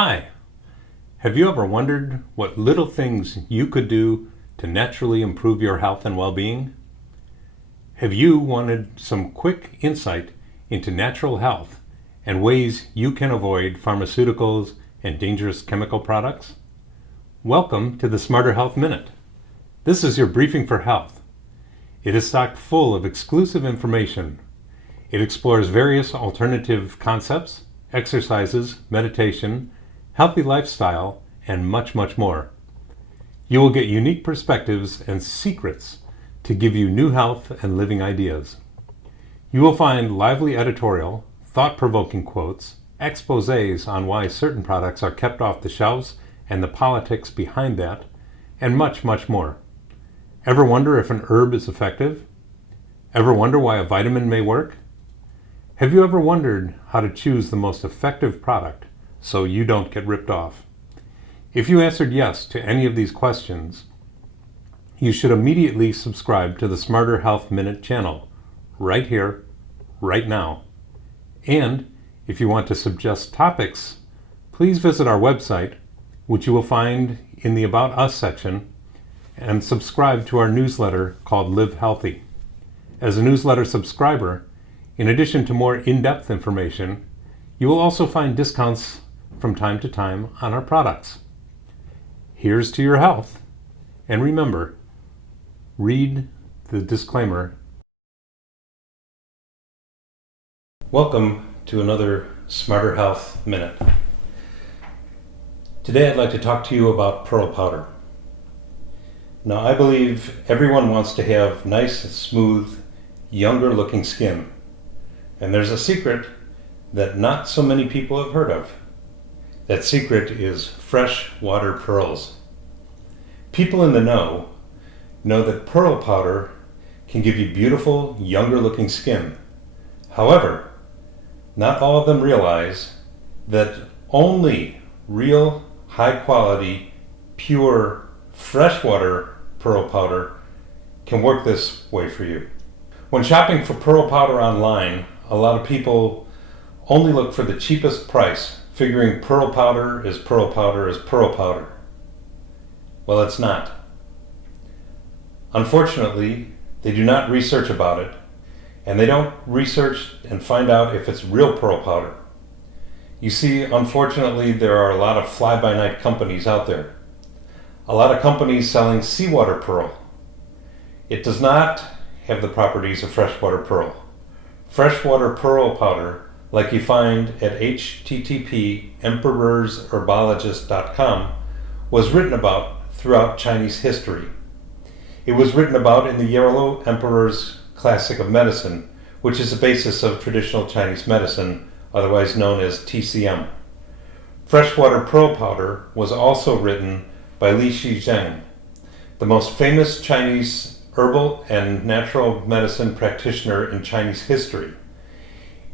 Hi! Have you ever wondered what little things you could do to naturally improve your health and well-being? Have you wanted some quick insight into natural health and ways you can avoid pharmaceuticals and dangerous chemical products? Welcome to the Smarter Health Minute. This is your briefing for health. It is stocked full of exclusive information. It explores various alternative concepts, exercises, meditation, healthy lifestyle, and much, much more. You will get unique perspectives and secrets to give you new health and living ideas. You will find lively editorial, thought-provoking quotes, exposés on why certain products are kept off the shelves and the politics behind that, and much, much more. Ever wonder if an herb is effective? Ever wonder why a vitamin may work? Have you ever wondered how to choose the most effective product so you don't get ripped off? If you answered yes to any of these questions, you should immediately subscribe to the Smarter Health Minute channel, right here, right now. And if you want to suggest topics, please visit our website, which you will find in the About Us section, and subscribe to our newsletter called Live Healthy. As a newsletter subscriber, in addition to more in-depth information, you will also find discounts from time to time on our products. Here's to your health, and remember, read the disclaimer. Welcome to another Smarter Health Minute. Today I'd like to talk to you about pearl powder. Now, I believe everyone wants to have nice, smooth, younger looking skin. And there's a secret that not so many people have heard of. That secret is freshwater pearls. People in the know that pearl powder can give you beautiful, younger looking skin. However, not all of them realize that only real, high quality, pure, freshwater pearl powder can work this way for you. When shopping for pearl powder online, a lot of people only look for the cheapest price, figuring pearl powder is pearl powder is pearl powder. Well, it's not. Unfortunately, they do not research about it, and they don't research and find out if it's real pearl powder. You see, unfortunately, there are a lot of fly-by-night companies out there. A lot of companies selling seawater pearl. It does not have the properties of freshwater pearl. Freshwater pearl powder, like you find at http://emperorsherbologist.com, was written about throughout Chinese history. It was written about in the Yellow Emperor's Classic of Medicine, which is the basis of traditional Chinese medicine, otherwise known as TCM. Freshwater pearl powder was also written by Li Shizheng, the most famous Chinese herbal and natural medicine practitioner in Chinese history.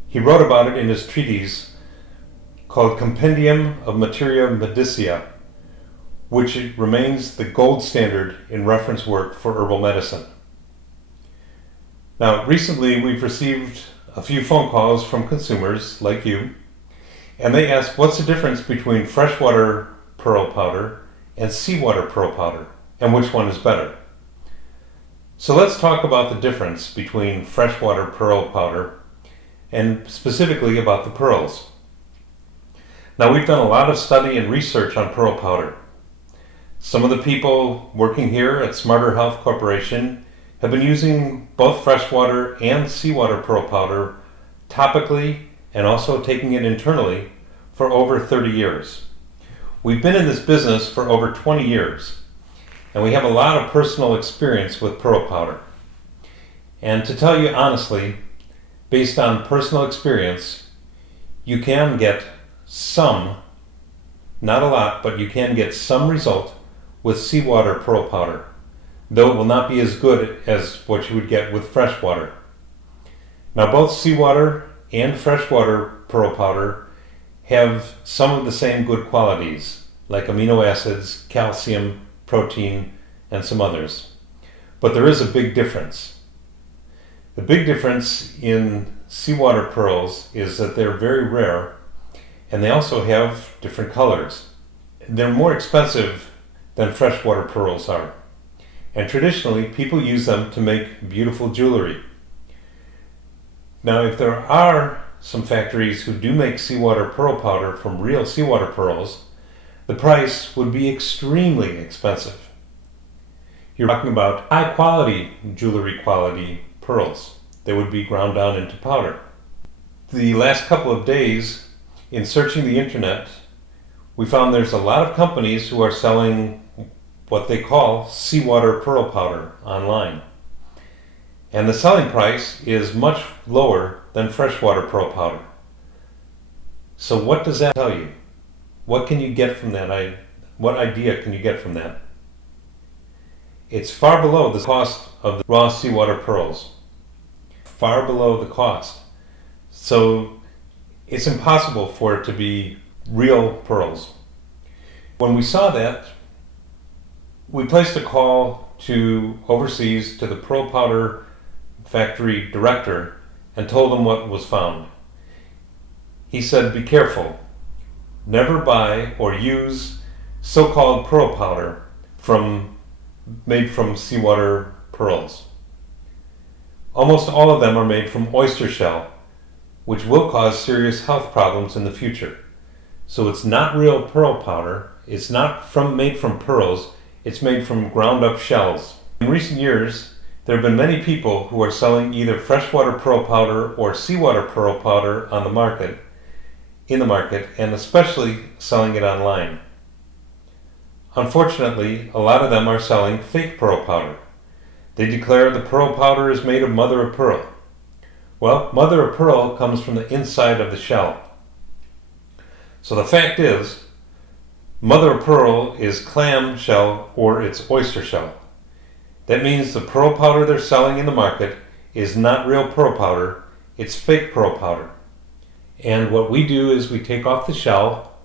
He wrote about it in his treatise called Compendium of Materia Medicia, which remains the gold standard in reference work for herbal medicine. Now, recently we've received a few phone calls from consumers like you, and they ask what's the difference between freshwater pearl powder and seawater pearl powder, and which one is better. So let's talk about the difference between freshwater pearl powder and specifically about the pearls. Now, we've done a lot of study and research on pearl powder. Some of the people working here at Smarter Health Corporation have been using both freshwater and seawater pearl powder topically and also taking it internally for over 30 years. We've been in this business for over 20 years. And we have a lot of personal experience with pearl powder. And to tell you honestly, based on personal experience, you can get some, not a lot, but you can get some result with seawater pearl powder, though it will not be as good as what you would get with freshwater. Now, both seawater and freshwater pearl powder have some of the same good qualities, like amino acids, calcium, protein, and some others. But there is a big difference. The big difference in seawater pearls is that they're very rare and they also have different colors. They're more expensive than freshwater pearls are, and traditionally people use them to make beautiful jewelry. Now, if there are some factories who do make seawater pearl powder from real seawater pearls, the price would be extremely expensive. You're talking about high quality jewelry quality pearls. They would be ground down into powder. The last couple of days, in searching the internet, we found there's a lot of companies who are selling what they call seawater pearl powder online. And the selling price is much lower than freshwater pearl powder. So what does that tell you? What can you get from that? What idea can you get from that? It's far below the cost of the raw seawater pearls. Far below the cost. So it's impossible for it to be real pearls. When we saw that, we placed a call to overseas to the pearl powder factory director and told him what was found. He said, be careful. Never buy or use so-called pearl powder made from seawater pearls. Almost all of them are made from oyster shell, which will cause serious health problems in the future. So it's not real pearl powder. It's not made from pearls. It's made from ground up shells. In recent years, there have been many people who are selling either freshwater pearl powder or seawater pearl powder in the market, and especially selling it online. Unfortunately, a lot of them are selling fake pearl powder. They declare the pearl powder is made of mother of pearl. Well, mother of pearl comes from the inside of the shell. So the fact is, mother of pearl is clam shell or it's oyster shell. That means the pearl powder they're selling in the market is not real pearl powder, it's fake pearl powder. And what we do is we take off the shell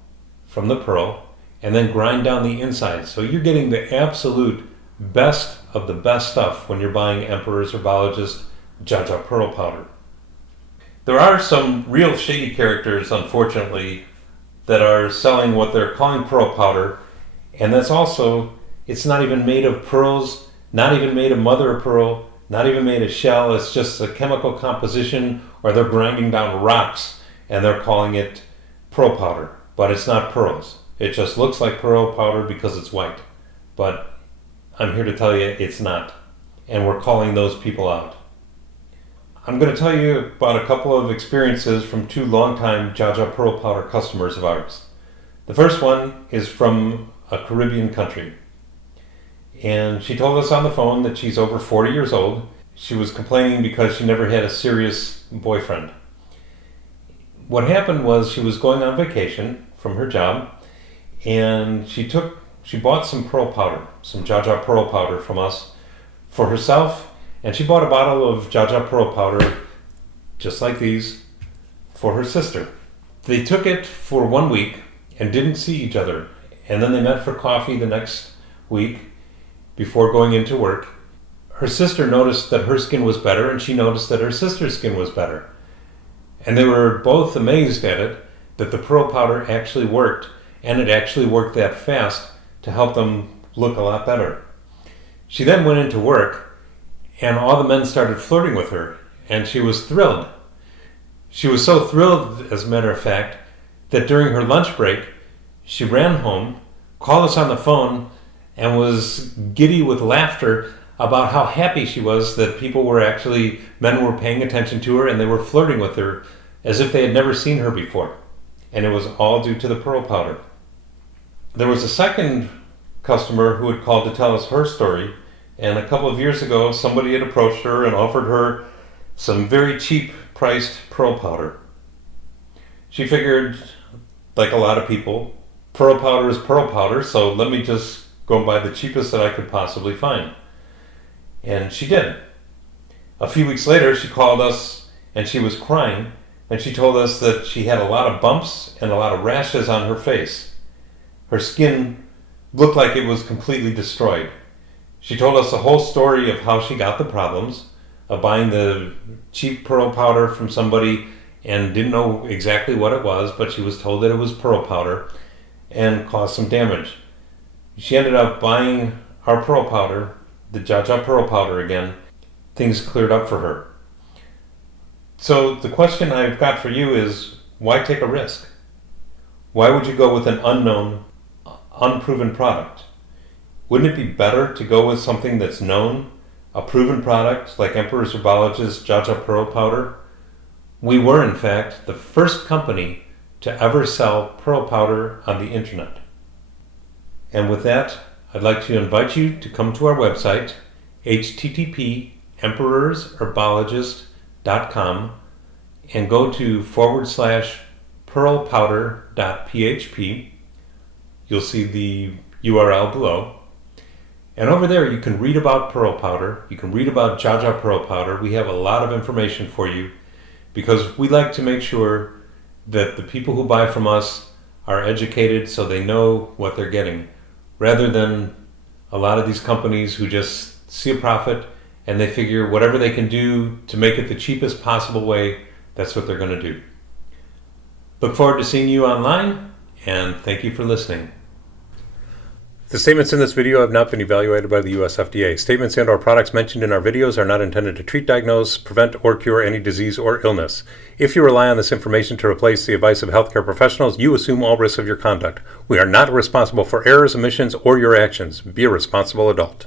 from the pearl and then grind down the inside. So you're getting the absolute best of the best stuff when you're buying Emperor's Herbologist JAJA pearl powder. There are some real shady characters, unfortunately, that are selling what they're calling pearl powder, and that's also, it's not even made of pearls, not even made of mother of pearl, not even made of shell. It's just a chemical composition, or they're grinding down rocks and they're calling it pearl powder, but it's not pearls. It just looks like pearl powder because it's white, but I'm here to tell you it's not, and we're calling those people out. I'm going to tell you about a couple of experiences from two longtime JAJA pearl powder customers of ours. The first one is from a Caribbean country, and she told us on the phone that she's over 40 years old. She was complaining because she never had a serious boyfriend. What happened was she was going on vacation from her job, and she bought some pearl powder, some JAJA pearl powder from us for herself, and she bought a bottle of JAJA pearl powder, just like these, for her sister. They took it for 1 week and didn't see each other, and then they met for coffee the next week before going into work. Her sister noticed that her skin was better, and she noticed that her sister's skin was better. And they were both amazed at it, that the pearl powder actually worked, and it actually worked that fast to help them look a lot better. She then went into work, and all the men started flirting with her, and she was thrilled. She was so thrilled, as a matter of fact, that during her lunch break, she ran home, called us on the phone, and was giddy with laughter about how happy she was that men were paying attention to her and they were flirting with her as if they had never seen her before. And it was all due to the pearl powder. There was a second customer who had called to tell us her story, and a couple of years ago somebody had approached her and offered her some very cheap priced pearl powder. She figured, like a lot of people, pearl powder is pearl powder, so let me just go and buy the cheapest that I could possibly find. And she did. A few weeks later she called us and she was crying, and she told us that she had a lot of bumps and a lot of rashes on her face. Her skin looked like it was completely destroyed. She told us the whole story of how she got the problems, of buying the cheap pearl powder from somebody and didn't know exactly what it was, but she was told that it was pearl powder and caused some damage. She ended up buying our pearl powder, the JAJA pearl powder again. Things cleared up for her. So the question I've got for you is, why take a risk? Why would you go with an unknown, unproven product? Wouldn't it be better to go with something that's known, a proven product like Emperor's Herbologist's JAJA pearl powder? We were, in fact, the first company to ever sell pearl powder on the internet. And with that, I'd like to invite you to come to our website, http://emperorsherbologist.com, and go to /pearlpowder.php. You'll see the URL below. And over there you can read about pearl powder, you can read about JAJA pearl powder. We have a lot of information for you because we like to make sure that the people who buy from us are educated so they know what they're getting, rather than a lot of these companies who just see a profit and they figure whatever they can do to make it the cheapest possible way, that's what they're going to do. Look forward to seeing you online, and thank you for listening. The statements in this video have not been evaluated by the U.S. FDA. Statements and/or products mentioned in our videos are not intended to treat, diagnose, prevent, or cure any disease or illness. If you rely on this information to replace the advice of healthcare professionals, you assume all risks of your conduct. We are not responsible for errors, omissions, or your actions. Be a responsible adult.